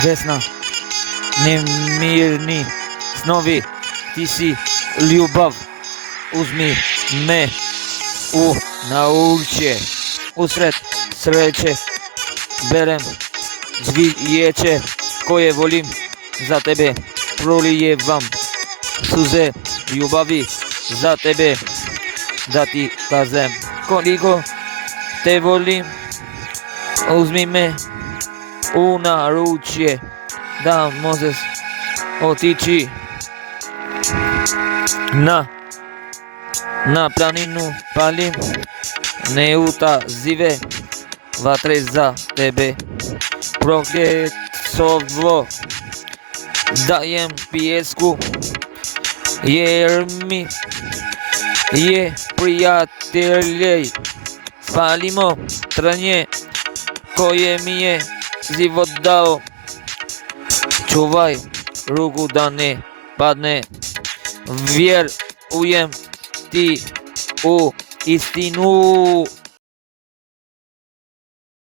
Vesna, nemirni, snovi, ti si ljubav, uzmi me u naučje, usred sreće, berem cvijeće koje volim za tebe, prolijevam suze ljubavi za tebe, da ti kažem koliko te volim, uzmi me u naručje, da možeš otići na planinu, palim neutazive vatre za tebe, prokletstvo dajem pjesku jer mi je prijatelj, spalimo trnje koje mi je život dao, čuvaj ruku da ne padne, vjerujem ti u istinu.